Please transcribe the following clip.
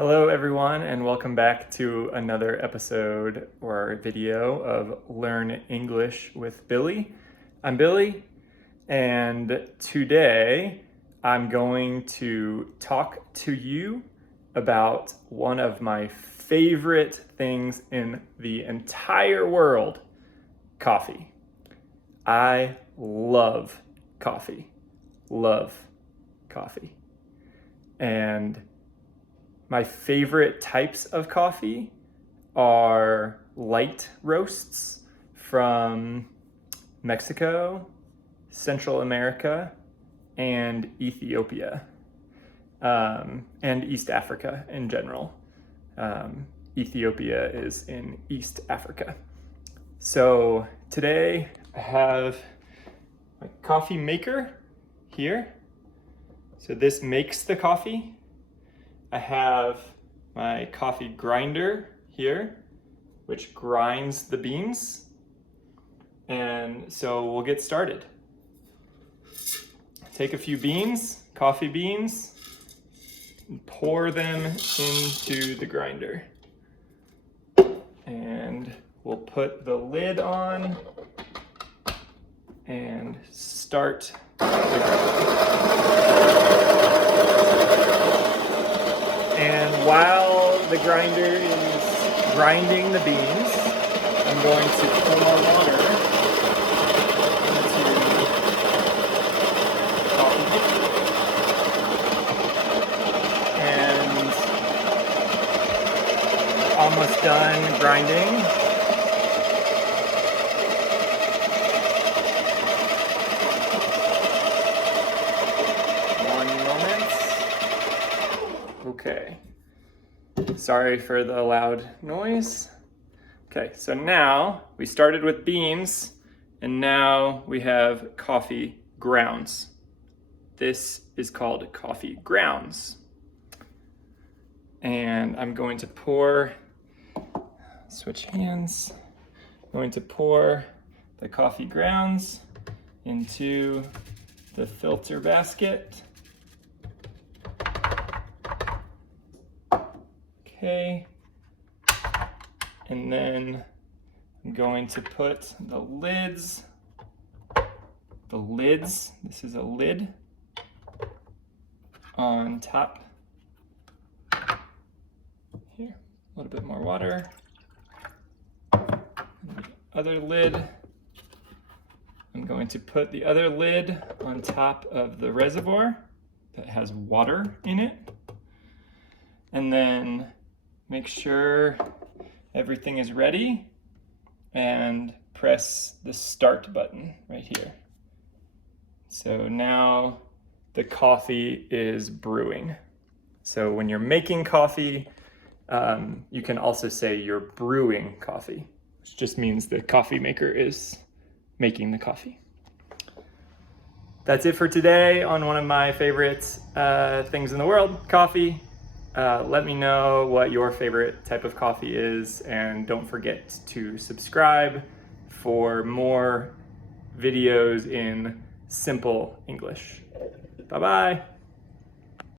Hello everyone, and welcome back to another episode or video of Learn English with Billy. I'm Billy, and today I'm going to talk to you about one of my favorite things in the entire world, coffee. I love coffee. Love coffee. And my favorite types of coffee are light roasts from Mexico, Central America, and Ethiopia, and East Africa in general. Ethiopia is in East Africa. So today I have my coffee maker here. So this makes the coffee. I have my coffee grinder here, which grinds the beans. And so we'll get started. Take a few beans, coffee beans, and pour them into the grinder. And we'll put the lid on and start the grinder. And while the grinder is grinding the beans, I'm going to pour water into the coffee. And almost done grinding. Okay, sorry for the loud noise. Okay, so now we started with beans and now we have coffee grounds. This is called coffee grounds. And I'm going to switch hands. I'm going to pour the coffee grounds into the filter basket. Okay, and then I'm going to put the lids, this is a lid, on top. Here, a little bit more water. And the other lid, I'm going to put the other lid on top of the reservoir that has water in it. And then make sure everything is ready and press the start button right here. So now the coffee is brewing. So when you're making coffee, you can also say you're brewing coffee, which just means the coffee maker is making the coffee. That's it for today on one of my favorite things in the world, coffee. Let me know what your favorite type of coffee is, and don't forget to subscribe for more videos in simple English. Bye-bye.